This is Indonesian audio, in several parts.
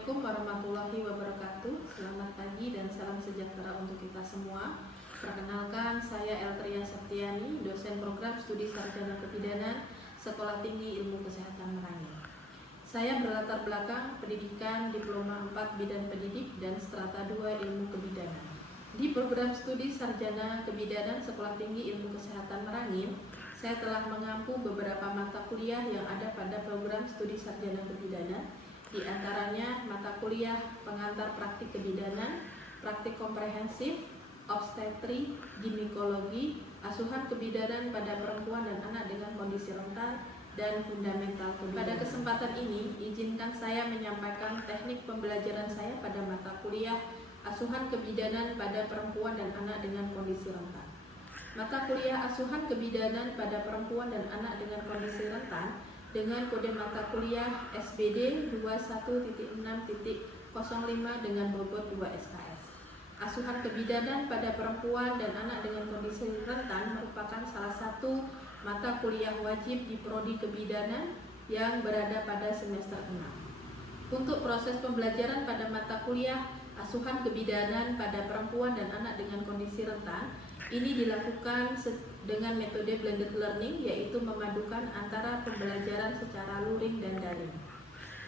Assalamualaikum warahmatullahi wabarakatuh. Selamat pagi dan salam sejahtera untuk kita semua. Perkenalkan, saya Eltria Septiani, dosen program studi sarjana kebidanan Sekolah Tinggi Ilmu Kesehatan Merangin. Saya berlatar belakang pendidikan Diploma 4 Bidan Pendidik dan Strata 2 Ilmu Kebidanan. Di program studi sarjana kebidanan Sekolah Tinggi Ilmu Kesehatan Merangin, saya telah mengampu beberapa mata kuliah yang ada pada program studi sarjana kebidanan, di antaranya mata kuliah pengantar praktik kebidanan, praktik komprehensif, obstetri, ginekologi, asuhan kebidanan pada perempuan dan anak dengan kondisi rentan, dan fundamental kebidanan. Pada kesempatan ini, izinkan saya menyampaikan teknik pembelajaran saya pada mata kuliah asuhan kebidanan pada perempuan dan anak dengan kondisi rentan. Mata kuliah asuhan kebidanan pada perempuan dan anak dengan kondisi rentan dengan kode mata kuliah SBD 21.6.05 dengan bobot 2 SKS. Asuhan kebidanan pada perempuan dan anak dengan kondisi rentan merupakan salah satu mata kuliah wajib di prodi kebidanan yang berada pada semester 6. Untuk proses pembelajaran pada mata kuliah asuhan kebidanan pada perempuan dan anak dengan kondisi rentan ini dilakukan dengan metode blended learning, yaitu memadukan antara pembelajaran secara luring dan daring.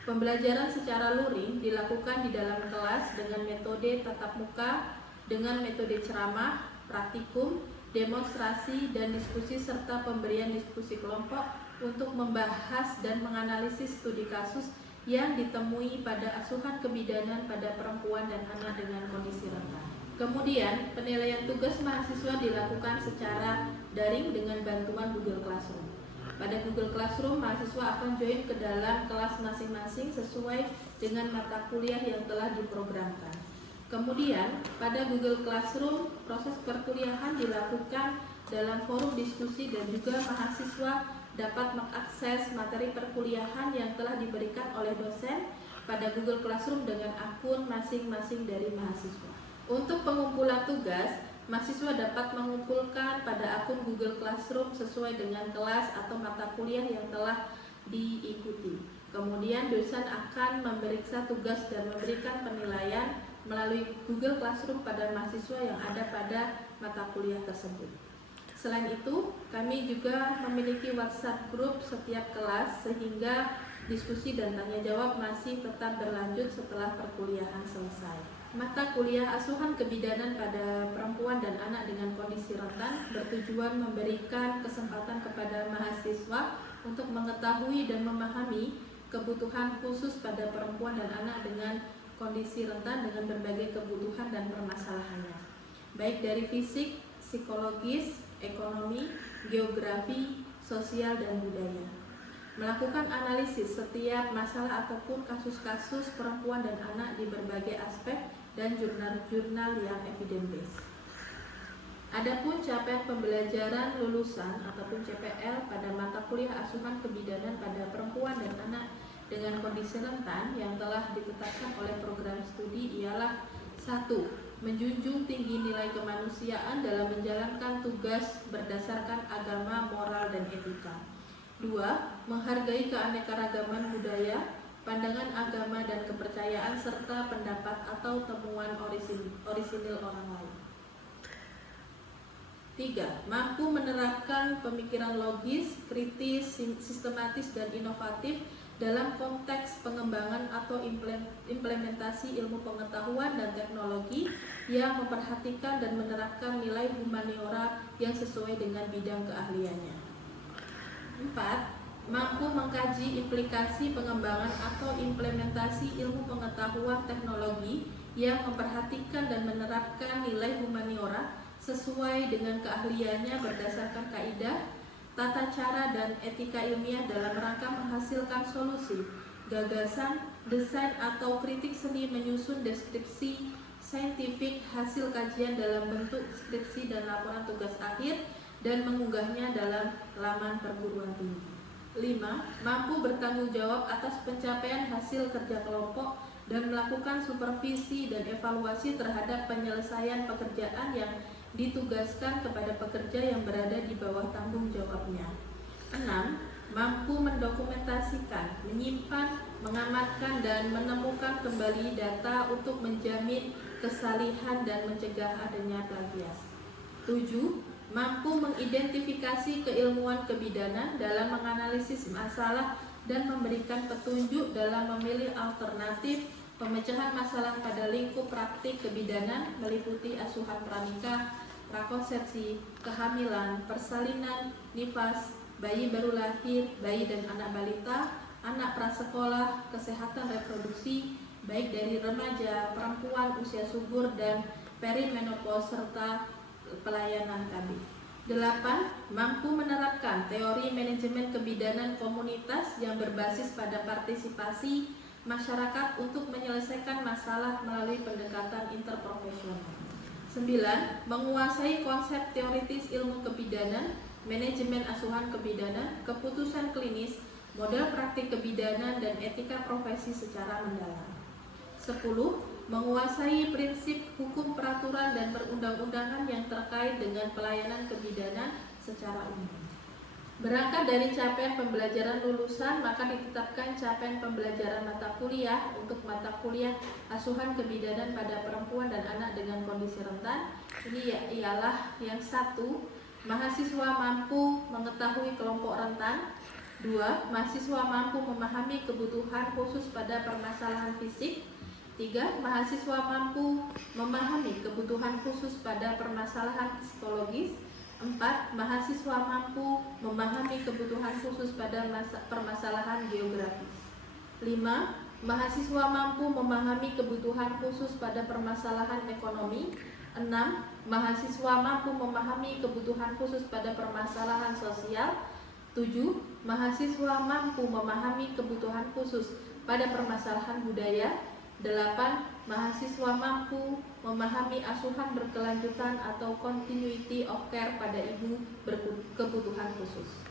Pembelajaran secara luring dilakukan di dalam kelas dengan metode tatap muka, dengan metode ceramah, praktikum, demonstrasi, dan diskusi serta pemberian diskusi kelompok untuk membahas dan menganalisis studi kasus yang ditemui pada asuhan kebidanan pada perempuan dan anak dengan kondisi rentan. Kemudian, penilaian tugas mahasiswa dilakukan secara daring dengan bantuan Google Classroom. Pada Google Classroom, mahasiswa akan join ke dalam kelas masing-masing sesuai dengan mata kuliah yang telah diprogramkan. Kemudian, pada Google Classroom, proses perkuliahan dilakukan dalam forum diskusi dan juga mahasiswa dapat mengakses materi perkuliahan yang telah diberikan oleh dosen pada Google Classroom dengan akun masing-masing dari mahasiswa. Untuk pengumpulan tugas, mahasiswa dapat mengumpulkan pada akun Google Classroom sesuai dengan kelas atau mata kuliah yang telah diikuti. Kemudian dosen akan memeriksa tugas dan memberikan penilaian melalui Google Classroom pada mahasiswa yang ada pada mata kuliah tersebut. Selain itu, kami juga memiliki WhatsApp group setiap kelas sehingga diskusi dan tanya jawab masih tetap berlanjut setelah perkuliahan selesai. Mata kuliah asuhan kebidanan pada perempuan dan anak dengan kondisi rentan bertujuan memberikan kesempatan kepada mahasiswa untuk mengetahui dan memahami kebutuhan khusus pada perempuan dan anak dengan kondisi rentan dengan berbagai kebutuhan dan permasalahannya, baik dari fisik, psikologis, ekonomi, geografi, sosial, dan budaya. Melakukan analisis setiap masalah ataupun kasus-kasus perempuan dan anak di berbagai aspek dan jurnal-jurnal yang evidence-based. Adapun capaian pembelajaran lulusan ataupun CPL pada mata kuliah asuhan kebidanan pada perempuan dan anak dengan kondisi rentan yang telah ditetapkan oleh program studi ialah 1. Menjunjung tinggi nilai kemanusiaan dalam menjalankan tugas berdasarkan agama, moral, dan etika. 2. Menghargai keanekaragaman budaya, pandangan agama dan kepercayaan serta pendapat atau temuan orisinil orang lain. 3. Mampu menerapkan pemikiran logis, kritis, sistematis dan inovatif dalam konteks pengembangan atau implementasi ilmu pengetahuan dan teknologi yang memperhatikan dan menerapkan nilai humaniora yang sesuai dengan bidang keahliannya. 4. Mampu mengkaji implikasi pengembangan atau implementasi ilmu pengetahuan teknologi yang memperhatikan dan menerapkan nilai humaniora sesuai dengan keahliannya berdasarkan kaidah, tata cara, dan etika ilmiah dalam rangka menghasilkan solusi, gagasan, desain, atau kritik seni menyusun deskripsi saintifik hasil kajian dalam bentuk skripsi dan laporan tugas akhir dan mengunggahnya dalam laman perguruan tinggi. 5. Mampu bertanggung jawab atas pencapaian hasil kerja kelompok dan melakukan supervisi dan evaluasi terhadap penyelesaian pekerjaan yang ditugaskan kepada pekerja yang berada di bawah tanggung jawabnya. 6. mampu mendokumentasikan, menyimpan, mengamankan, dan menemukan kembali data untuk menjamin kesalihan dan mencegah adanya plagiat. 7. Mampu mengidentifikasi keilmuan kebidanan dalam menganalisis masalah dan memberikan petunjuk dalam memilih alternatif pemecahan masalah pada lingkup praktik kebidanan meliputi asuhan pranikah, prakonsepsi, kehamilan, persalinan, nifas, bayi baru lahir, bayi dan anak balita, anak prasekolah, kesehatan reproduksi, baik dari remaja, perempuan, usia subur, dan perimenopause, serta pelayanan KB. 8. Mampu menerapkan teori manajemen kebidanan komunitas yang berbasis pada partisipasi masyarakat untuk menyelesaikan masalah melalui pendekatan interprofesional. 9. Menguasai konsep teoritis ilmu kebidanan, manajemen asuhan kebidanan, keputusan klinis, model praktik kebidanan, dan etika profesi secara mendalam. 10. Menguasai prinsip hukum peraturan dan perundang-undangan yang terkait dengan pelayanan kebidanan secara umum. Berangkat dari capaian pembelajaran lulusan, maka ditetapkan capaian pembelajaran mata kuliah untuk mata kuliah asuhan kebidanan pada perempuan dan anak dengan kondisi rentan. Ini ialah yang 1. Mahasiswa mampu mengetahui kelompok rentan. 2. Mahasiswa mampu memahami kebutuhan khusus pada permasalahan fisik. 3. Mahasiswa mampu memahami kebutuhan khusus pada permasalahan psikologis. 4. Mahasiswa mampu memahami kebutuhan khusus pada permasalahan geografis. 5. Mahasiswa mampu memahami kebutuhan khusus pada permasalahan ekonomi. 6. Mahasiswa mampu memahami kebutuhan khusus pada permasalahan sosial. 7. Mahasiswa mampu memahami kebutuhan khusus pada permasalahan budaya. 8. Mahasiswa mampu memahami asuhan berkelanjutan atau continuity of care pada ibu berkebutuhan khusus.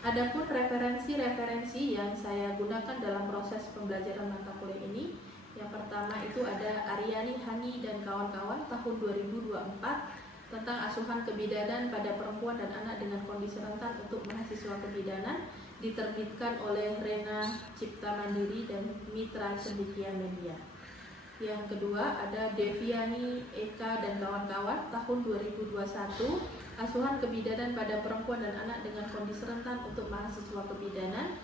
Adapun referensi-referensi yang saya gunakan dalam proses pembelajaran mata kuliah ini, yang pertama itu ada Aryani Hani dan kawan-kawan tahun 2024 tentang asuhan kebidanan pada perempuan dan anak dengan kondisi rentan untuk mahasiswa kebidanan, diterbitkan oleh Rena Cipta Mandiri dan Mitra Cendekia Media. Yang kedua ada Deviani Eka dan kawan-kawan tahun 2021 asuhan kebidanan pada perempuan dan anak dengan kondisi rentan untuk mahasiswa kebidanan,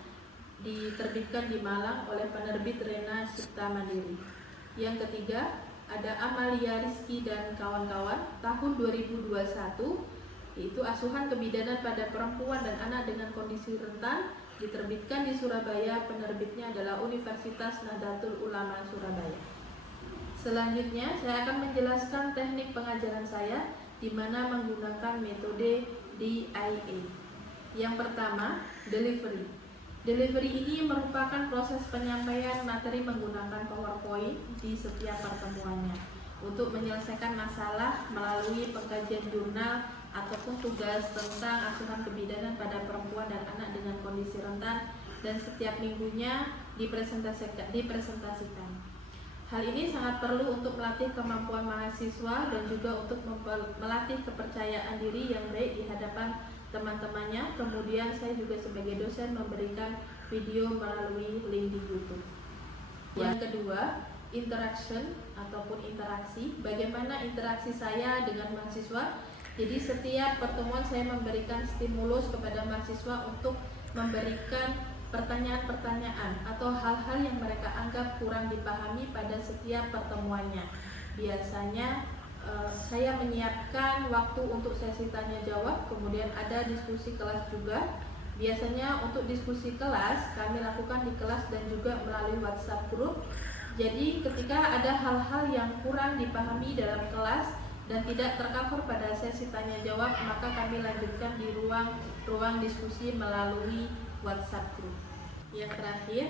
diterbitkan di Malang oleh penerbit Rena Cipta Mandiri. Yang ketiga ada Amalia Rizky dan kawan-kawan tahun 2021 yaitu asuhan kebidanan pada perempuan dan anak dengan kondisi rentan, diterbitkan di Surabaya, penerbitnya adalah Universitas Nahdlatul Ulama Surabaya. Selanjutnya saya akan menjelaskan teknik pengajaran saya di mana menggunakan metode DIA. Yang pertama, delivery. Delivery ini merupakan proses penyampaian materi menggunakan PowerPoint di setiap pertemuannya untuk menyelesaikan masalah melalui pengkajian jurnal ataupun tugas tentang asuhan kebidanan pada perempuan dan anak dengan kondisi rentan, dan setiap minggunya dipresentasikan. Hal ini sangat perlu untuk melatih kemampuan mahasiswa dan juga untuk melatih kepercayaan diri yang baik di hadapan teman-temannya. Kemudian saya juga sebagai dosen memberikan video melalui link di YouTube. Yang kedua, interaction ataupun interaksi. Bagaimana interaksi saya dengan mahasiswa? Jadi setiap pertemuan saya memberikan stimulus kepada mahasiswa untuk memberikan pertanyaan-pertanyaan atau hal-hal yang mereka anggap kurang dipahami pada setiap pertemuannya. Biasanya saya menyiapkan waktu untuk sesi tanya jawab, kemudian ada diskusi kelas juga. Biasanya untuk diskusi kelas kami lakukan di kelas dan juga melalui WhatsApp group. Jadi ketika ada hal-hal yang kurang dipahami dalam kelas dan tidak tercover pada sesi tanya jawab, maka kami lanjutkan di ruang diskusi melalui WhatsApp group. Yang terakhir,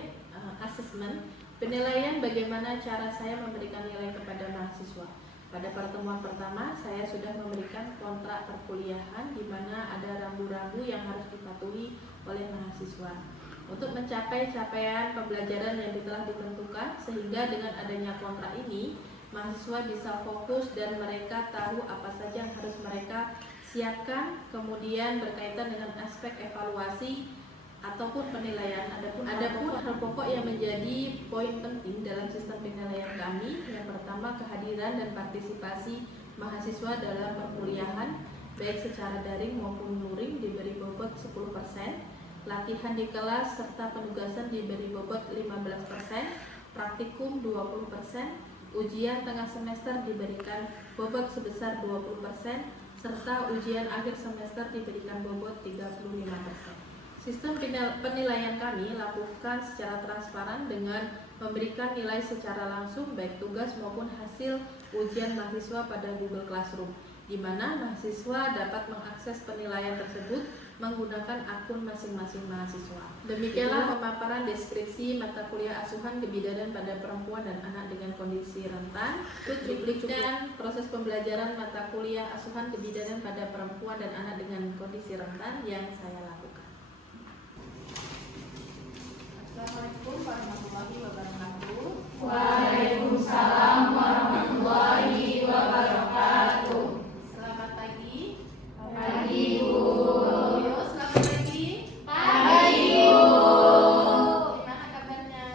asesmen, penilaian bagaimana cara saya memberikan nilai kepada mahasiswa. Pada pertemuan pertama, saya sudah memberikan kontrak perkuliahan di mana ada rambu-rambu yang harus dipatuhi oleh mahasiswa untuk mencapai capaian pembelajaran yang telah ditentukan, sehingga dengan adanya kontrak ini mahasiswa bisa fokus dan mereka tahu apa saja yang harus mereka siapkan. Kemudian berkaitan dengan aspek evaluasi, ataupun penilaian. Adapun hal pokok yang menjadi poin penting dalam sistem penilaian kami, yang pertama kehadiran dan partisipasi mahasiswa dalam perkuliahan baik secara daring maupun luring diberi bobot 10%, latihan di kelas serta penugasan diberi bobot 15%, praktikum 20%, ujian tengah semester diberikan bobot sebesar 20%, serta ujian akhir semester diberikan bobot 35%. Sistem penilaian kami lakukan secara transparan dengan memberikan nilai secara langsung baik tugas maupun hasil ujian mahasiswa pada Google Classroom, di mana mahasiswa dapat mengakses penilaian tersebut menggunakan akun masing-masing mahasiswa. Demikianlah pemaparan deskripsi mata kuliah asuhan kebidanan pada perempuan dan anak dengan kondisi rentan. Cuplikan proses pembelajaran mata kuliah asuhan kebidanan pada perempuan dan anak dengan kondisi rentan yang saya lakukan. Assalamualaikum warahmatullahi wabarakatuh. Waalaikumsalam warahmatullahi wabarakatuh. Selamat pagi. Pagi, Bu. Yo, selamat pagi. Pagi, Bu. Gimana kabarnya?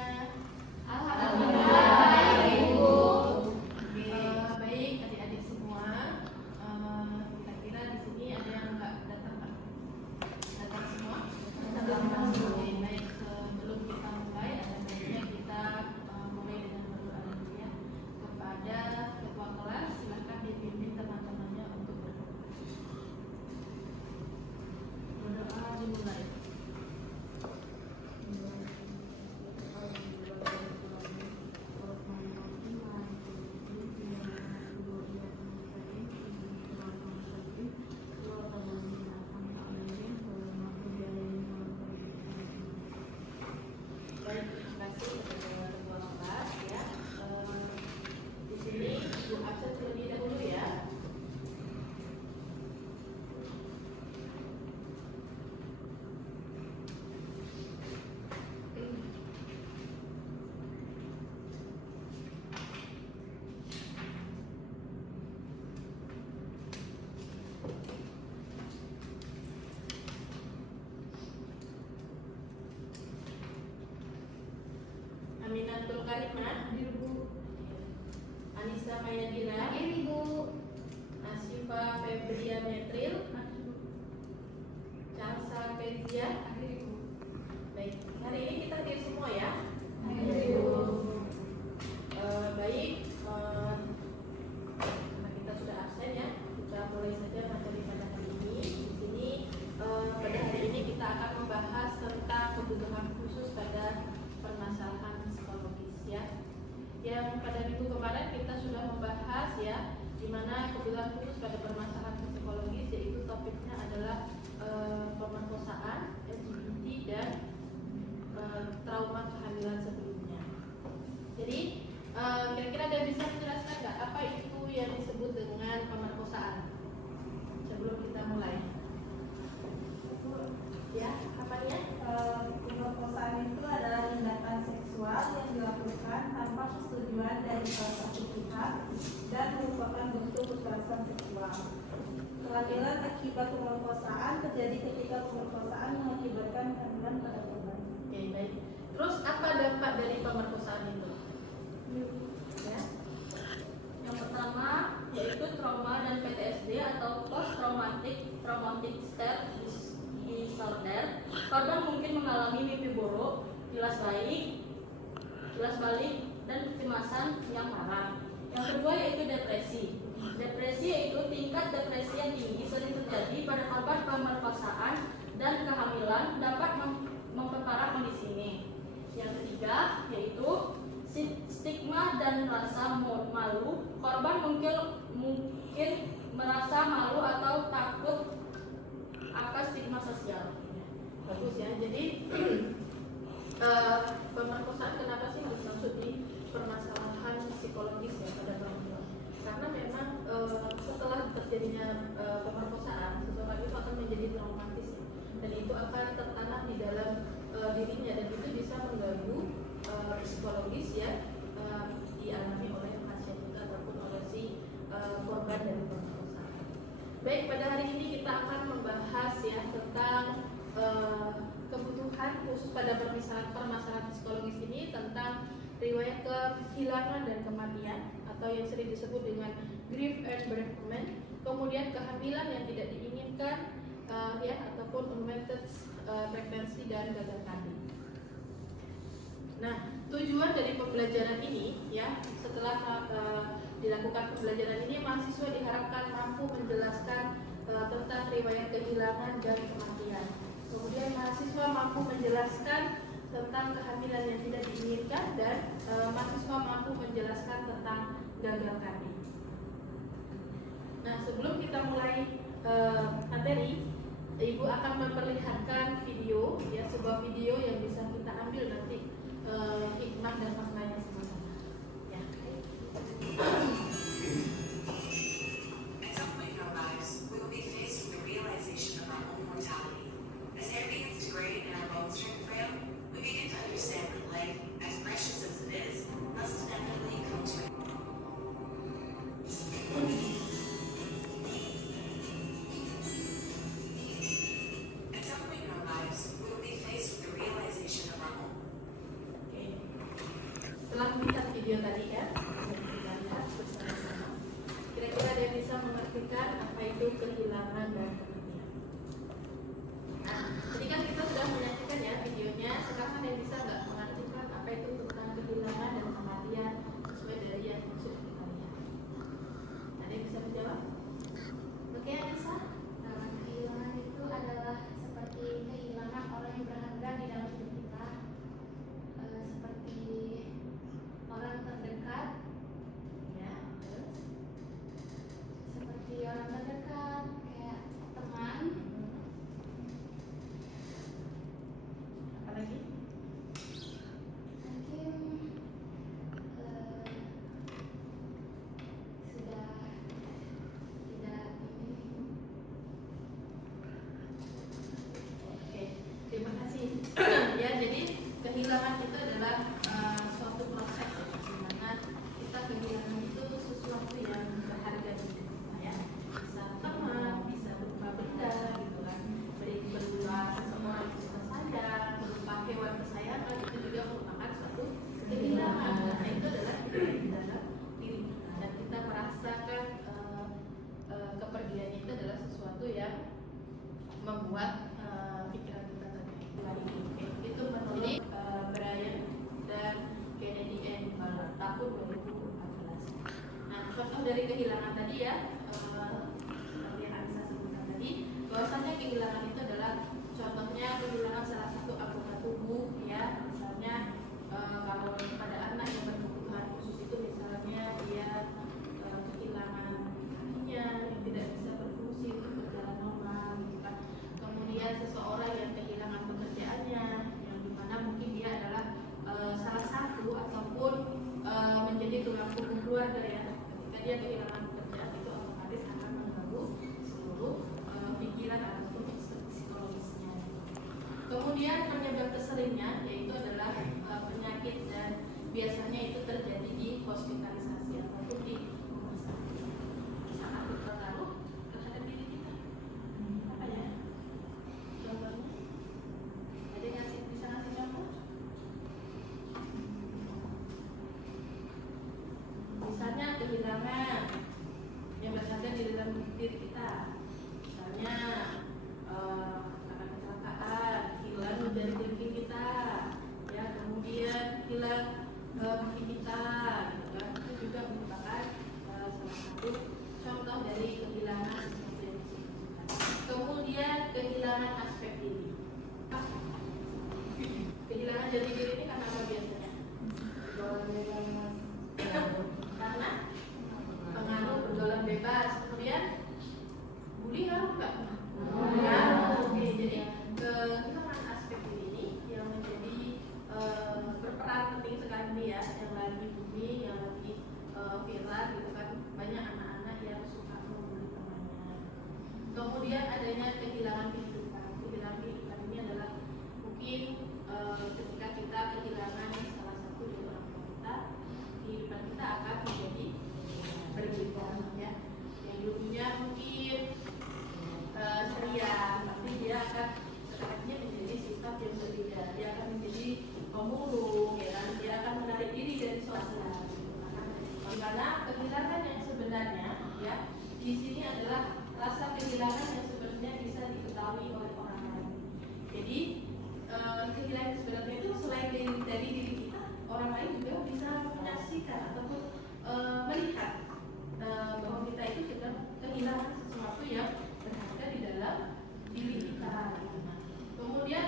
Alhamdulillah baik, Bu. Baik, adik-adik semua. Kira-kira di sini ada yang nggak datang, Pak? Datang semua? Datang semua. Oke, baik. Sebelum kita mulai, ada baiknya kita mulai dengan berdoa dulu ya kepada ketua kelas. Silakan dipimpin teman-temannya untuk berdoa. Berdoa dimulai. Baik, terima kasih kepada ketua kelas ya. Di sini Bu absen terlebih dahulu ya. Aminatul Karimah, Anissa Mayadira, Asifa Febria Metril, Charsa Kezia. Baik, hari ini kita hadir semua ya. Baik, karena kita sudah absen ya, kita mulai saja materi pada hari ini. Di sini pada hari ini kita akan membahas tentang kebutuhan khusus pada permasalahan psikologis ya. Yang pada minggu kemarin kita sudah membahas ya, di mana kebutuhan khusus pada permasalahan psikologis, yaitu topiknya adalah pemerkosaan, LGBT dan trauma kehamilan sebelumnya. Jadi kira-kira ada yang bisa menjelaskan nggak apa itu yang disebut dengan pemerkosaan sebelum kita mulai? Ya, apanya? Pemerkosaan itu adalah tindakan seksual yang dilakukan tanpa persetujuan dari salah satu pihak dan merupakan bentuk kekerasan seksual. Kehamilan akibat pemerkosaan terjadi ketika pemerkosaan mengakibatkan kehamilan pada korban. Oke, baik. Terus apa dampak dari pemerkosaan itu? Ya. Yang pertama yaitu trauma dan PTSD atau post traumatic stress disorder. Korban mungkin mengalami mimpi buruk, kilas balik dan kecemasan yang parah. Yang kedua yaitu depresi. Depresi yaitu tingkat depresi yang tinggi sering terjadi pada korban pemerkosaan dan kehamilan dapat memperparah kondisi ini. Yang ketiga yaitu stigma dan rasa malu. Korban mungkin merasa malu atau takut akan stigma sosial. Bagus ya. Jadi pemerkosaan kenapa sih harus masuk di permasalahan psikologis ya pada perempuan? Karena memang setelah terjadinya pemerkosaan, seseorang itu akan menjadi traumatis ya, dan itu akan tertanam di dalam dirinya, dan itu bisa mengganggu psikologis ya dialami oleh pasien itu ataupun oleh si korban dari pemerkosaan. Baik, pada hari ini kita akan membahas ya tentang kebutuhan keluhan khusus pada permasalahan psikologis ini tentang riwayat kehilangan dan kematian atau yang sering disebut dengan grief and bereavement, kemudian kehamilan yang tidak diinginkan ataupun unwanted pregnancy dan gagal kandung. Nah, tujuan dari pembelajaran ini setelah dilakukan pembelajaran ini, mahasiswa diharapkan mampu menjelaskan tentang riwayat kehilangan dan kematian. Kemudian mahasiswa mampu menjelaskan tentang kehamilan yang tidak diinginkan dan mahasiswa mampu menjelaskan tentang gagal kandung. Nah, sebelum kita mulai materi, Ibu akan memperlihatkan video, sebuah video yang bisa kita ambil nanti hikmah dan maknanya sama-sama. Ya. At some point in our lives, we will be faced with the realization of our own mortality. As air begins degrading and our bones turn frail, we begin to understand that life, as precious as it is, must inevitably come to an end. At some point in our lives, we will be faced with the realization of our own. Oke. Setelah melihat video tadi yang kita lihat bersama-sama, kira-kira ada yang bisa mengartikan apa itu kehilangan dan kematian. Nah, tadi kan kita sudah menyaksikan videonya. Sekarang ada yang bisa nggak mengartikan apa itu tentang kehilangan dan kematian sesuai dari yang sudah kita lihat? Ada yang bisa menjawab? Oke, Anissa. Kehilangan itu adalah seperti kehilangan orang yang berharga di dalam hidup kita, seperti orang terdekat, seperti orang terdekat kayak teman. Apa lagi? Mungkin sudah tidak ini. Oke, terima kasih. Ya, jadi kehilangan itu adalah suatu proses di mana kita kehilangan itu sesuatu yang berharga di hidup kita, ya. Bisa teman, bisa berupa benda, gitu kan. Berupa seseorang yang kita sayang, berupa hewan kesayangan, itu juga merupakan suatu kehilangan. Nah, itu adalah di dalam diri kita dan kita merasakan kepergiannya itu adalah sesuatu yang membuat pikiran kita terganggu. Itu menurut Brian dan Kennedy N. Ballard tahun 2014. Nah, contoh dari kehilangan tadi seperti yang Anissa sebutkan tadi, bahwasanya kehilangan itu adalah contohnya kehilangan salah satu anggota tubuh, misalnya kalau pada anak yang berkebutuhan khusus itu misalnya dia kehilangan kakinya yang tidak bisa berfungsi untuk berjalan normal, gitu kan. Kemudian seseorang yang kehilangan pekerjaannya, yang dimana mungkin dia adalah salah satu ataupun menjadi tulang punggung keluarga, ya. Ketika dia kehilangan pekerjaan itu otomatis akan mengganggu seluruh pikiran ataupun psikologisnya. Kemudian penyebab keseringnya yaitu adalah penyakit dan biasanya itu terjadi di hospitalisasi ataupun di rumah sakit. Sangat berpengaruh terhadap diri kita. Apa ya? Contohnya? Ada yang bisa ngasih contoh? Misalnya kehilangan yang berharga di dalam diri kita. Misalnya karena kecelakaan, hilang dari diri kita, ya, kemudian hilang kaki kita, gitu kan. Itu juga merupakan salah satu contoh dari kehilangan seperti yang disebutkan. Kemudian kehilangan aspek diri. Kehilangan jati diri ini karena apa biasanya? Karena pengaruh pergaulan bebas. Kemudian bully ngaruh nggak? Ngaruh. Oke, jadi kehilangan aspek diri ini yang menjadi berperan penting sekali nih, ya, yang lagi booming, yang lagi viral, gitu kan. Banyak anak-anak yang suka membuli temannya. Kemudian adanya kehilangan kehidupan. Kehilangan kehidupan ini adalah mungkin ketika kita kehilangan salah satu dari orang tua kita, kehidupan kita akan menjadi berbeda, ya. Yang dulunya mungkin ceria, tapi dia akan sekarangnya menjadi sifat yang berbeda. pemulung, ya kan? Dia akan menarik diri dari sosial. Karena kehilangan yang sebenarnya, ya, di sini adalah rasa kehilangan yang sebenarnya bisa diketahui oleh orang lain. Jadi kehilangan sebenarnya itu selain dari diri kita, orang lain juga bisa menyaksikan ataupun melihat bahwa kita itu sedang kehilangan sesuatu yang berharga di dalam diri kita. Kemudian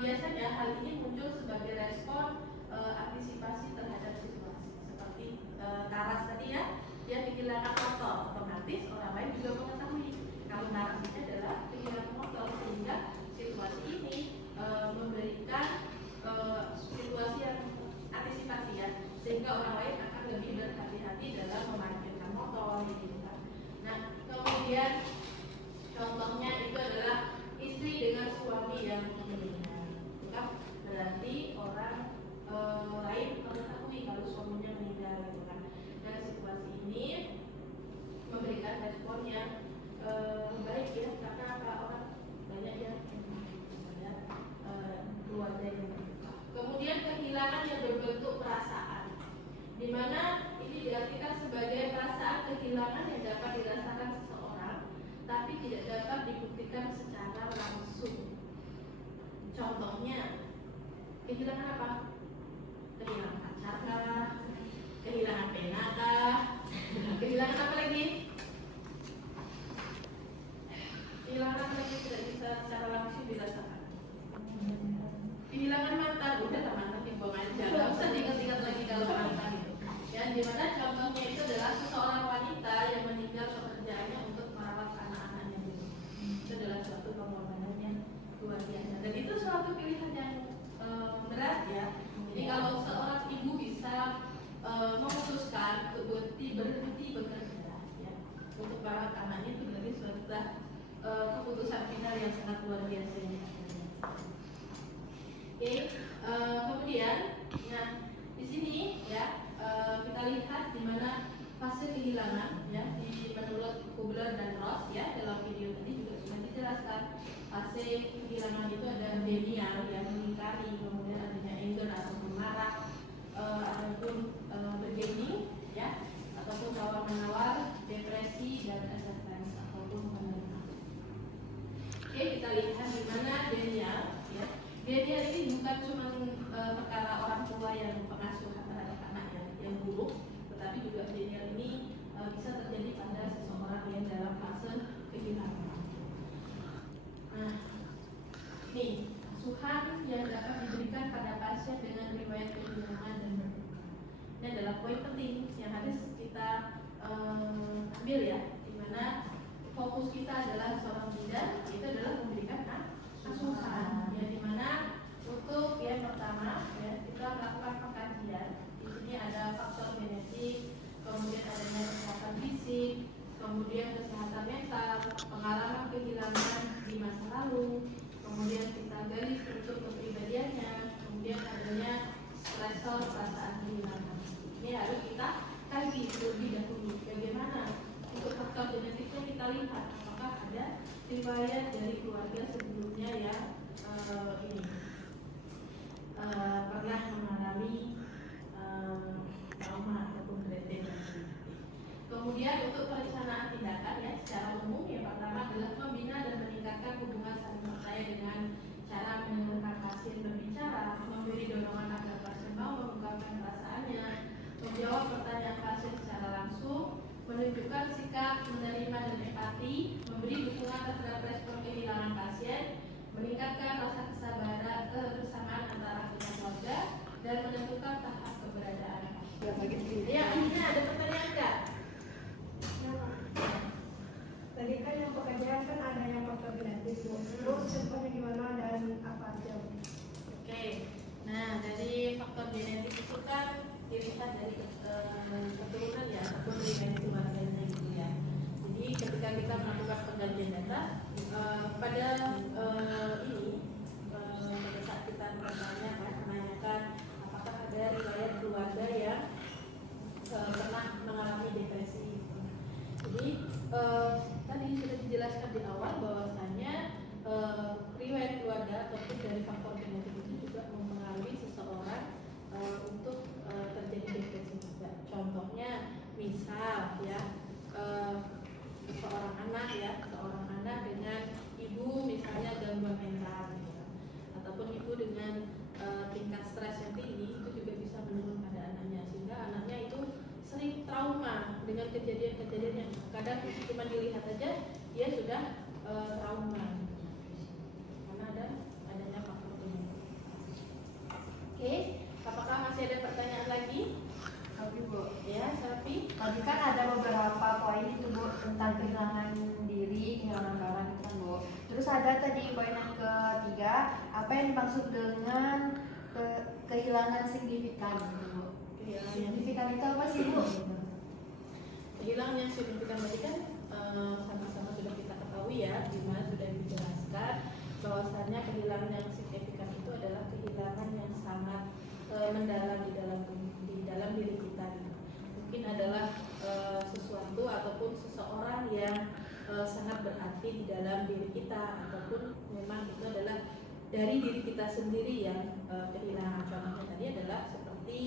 biasanya hal ini muncul sebagai respon antisipasi terhadap situasi seperti Taras tadi, ya, dia kehilangan motor, otomatis orang lain juga mengetahui kalau Taras ini adalah kehilangan motor, sehingga situasi ini memberikan situasi yang antisipasi, ya, sehingga orang lain akan lebih berhati-hati dalam memarkirkan motor, gitu kan. Nah, kemudian contohnya itu adalah istri dengan suami yang meninggal, kan? Berarti orang lain mengetahui kalau suaminya meninggal, gitu kan. Dan situasi ini memberikan respon yang baik, ya, karena apa, orang banyak yang ada keluarga yang berduka. Kemudian kehilangan yang berbentuk perasaan, di mana ini diartikan sebagai perasaan kehilangan yang dapat dirasakan seseorang tapi tidak dapat dibuktikan secara langsung. Contohnya, kehilangan apa? Kehilangan pacar kah? Kehilangan pena kah? Kehilangan apa lagi? Kehilangan lagi tidak bisa secara langsung dirasakan. Kehilangan mantan, udah lah, mantan dibuang aja, nggak usah diingat-ingat lagi kalau mantan itu. Ya, dimana contohnya itu adalah seseorang wanita yang meninggal pekerjaannya untuk merawat anak-anaknya gitu. Itu adalah suatu pengorbanan yang luar biasa. Dan itu suatu pilihan yang berat, ya. Jadi kalau seorang ibu bisa memutuskan untuk berhenti bekerja, ya, untuk merawat anaknya, itu berarti suatu keputusan final yang sangat luar biasa ini. Oke, kemudian, nah di sini, ya, kita lihat di mana fase kehilangan, ya, menurut Kubler dan Ross, ya, dalam video tadi juga sudah dijelaskan fase kehilangan itu ada denial, yang mengingkari, kemudian adanya anger ataupun marah, ataupun bargaining, ya, ataupun tawar menawar, depresi, dan acceptance ataupun menerima. Oke, kita lihat di mana denial, ya. Denial ini bukan cuma perkara orang tua yang pengasuhan terhadap anak yang buruk, tetapi juga denial ini bisa terjadi pada seseorang yang dalam fase kehilangan. Nah, ini asuhan yang dapat diberikan pada pasien dengan riwayat kehilangan dan berduka. Ini adalah poin penting yang harus kita ambil, ya, di mana fokus kita adalah seorang bidan, itu adalah memberikan asuhan, ya, di mana untuk yang pertama, ya, kita melakukan pengkajian. Di sini ada faktor genetik, kemudian adanya kesehatan fisik, kemudian kesehatan mental, pengalaman kehilangan di masa lalu, kemudian kita gali struktur kepribadiannya, kemudian adanya stresor perasaan kehilangan. Ini harus kita kaji terlebih dahulu. Bagaimana untuk faktor genetiknya, kita lihat apakah ada riwayat dari keluarga sebelumnya yang pernah mengalami trauma ataupun depresi. Kemudian untuk perencanaan tindakan, ya, secara umum yang pertama adalah membina dan meningkatkan hubungan saling percaya dengan cara mendengarkan pasien berbicara, memberi dorongan agar pasien mau mengungkapkan perasaannya, menjawab pertanyaan pasien secara langsung, menunjukkan sikap menerima dan empati, memberi dukungan terhadap respon kehilangan pasien, meningkatkan rasa kesabaran kebersamaan antara keluarga, dan menentukan tahap keberadaan pasien. Ya, akhirnya ada pertanyaan enggak? Tadi kan yang pekerjaan kan ada yang faktor genetik, Bu. Terus contohnya gimana dan apa aja? Oke, nah dari faktor genetik itu kan dilihat dari keturunan, ya, ataupun riwayat keluarganya, gitu, ya. Jadi ketika kita melakukan pengkajian data pada saat kita menanyakan apakah ada riwayat keluarga yang pernah mengalami depresi. Jadi tadi sudah dijelaskan di awal bahwasanya riwayat keluarga ataupun dari faktor genetik itu juga mempengaruhi seseorang trauma karena adanya faktor penyebab. Oke, apakah masih ada pertanyaan lagi? Tapi Bu, Ya, Safi. tadi kan ada beberapa poin itu Bu tentang kehilangan diri, kehilangan barang itu kan Bu. Terus ada tadi poin yang ketiga, apa yang dimaksud dengan kehilangan signifikan gitu Bu? Kehilangan Signifikan itu apa sih Bu? Kehilangan yang signifikan tadi kan sama-sama sudah kita ketahui ya, dimana sudah dijelaskan bahwasannya kehilangan yang signifikan itu adalah kehilangan yang sangat mendalam di dalam diri kita. Mungkin adalah sesuatu ataupun seseorang yang sangat berarti di dalam diri kita, ataupun memang itu adalah dari diri kita sendiri yang kehilangan. Contohnya tadi adalah seperti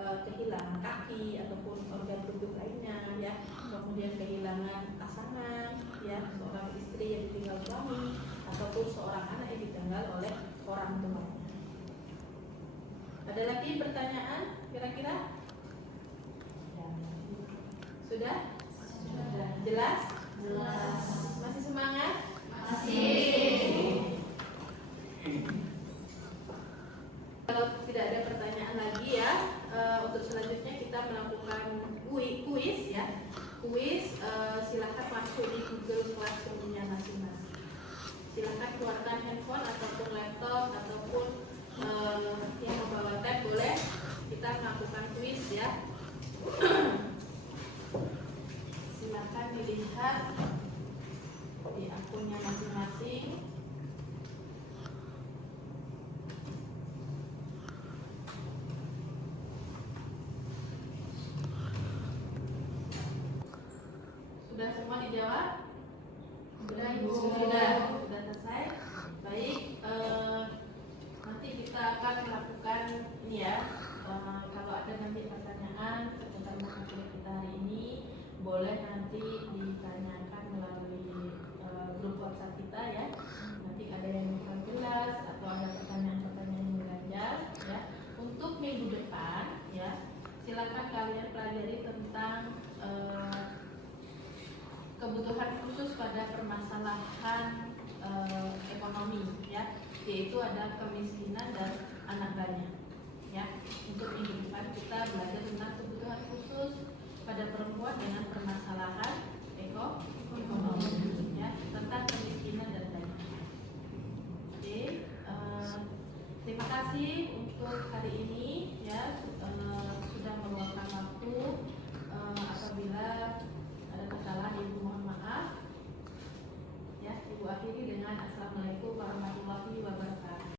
kehilangan kaki ataupun organ tubuh lainnya ya, kemudian kehilangan pasangan ya, seorang istri yang ditinggal suami ataupun seorang anak yang ditinggal oleh orang tua. Ada lagi pertanyaan kira-kira? Sudah? Jelas? Jelas. Masih semangat? Masih. Kalau tidak ada pertanyaan lagi ya, untuk selanjutnya kita melakukan kuis ya. Kuis, silakan masuk di Google Classroom-nya masing-masing. Silakan keluarkan handphone ataupun laptop ataupun yang membawa tab boleh. Kita melakukan kuis ya. Silakan dilihat di akunnya masing-masing. Sudah semua dijawab? Sudah selesai. Baik, nanti kita akan melakukan ini ya. Kalau ada nanti pertanyaan seputar materi kita hari ini, boleh nanti ditanyakan melalui grup WhatsApp kita ya. Nanti ada yang kurang jelas atau ada pertanyaan-pertanyaan yang mengganjal ya. Untuk minggu depan ya, silakan kalian pelajari tentang kebutuhan khusus pada permasalahan ekonomi ya, yaitu ada kemiskinan dan anak banyak ya. Untuk minggu depan kita belajar tentang kebutuhan khusus pada perempuan dengan permasalahan ekonomi ya, tentang kemiskinan dan banyak. Oke, terima kasih untuk hari ini ya, sudah meluangkan waktu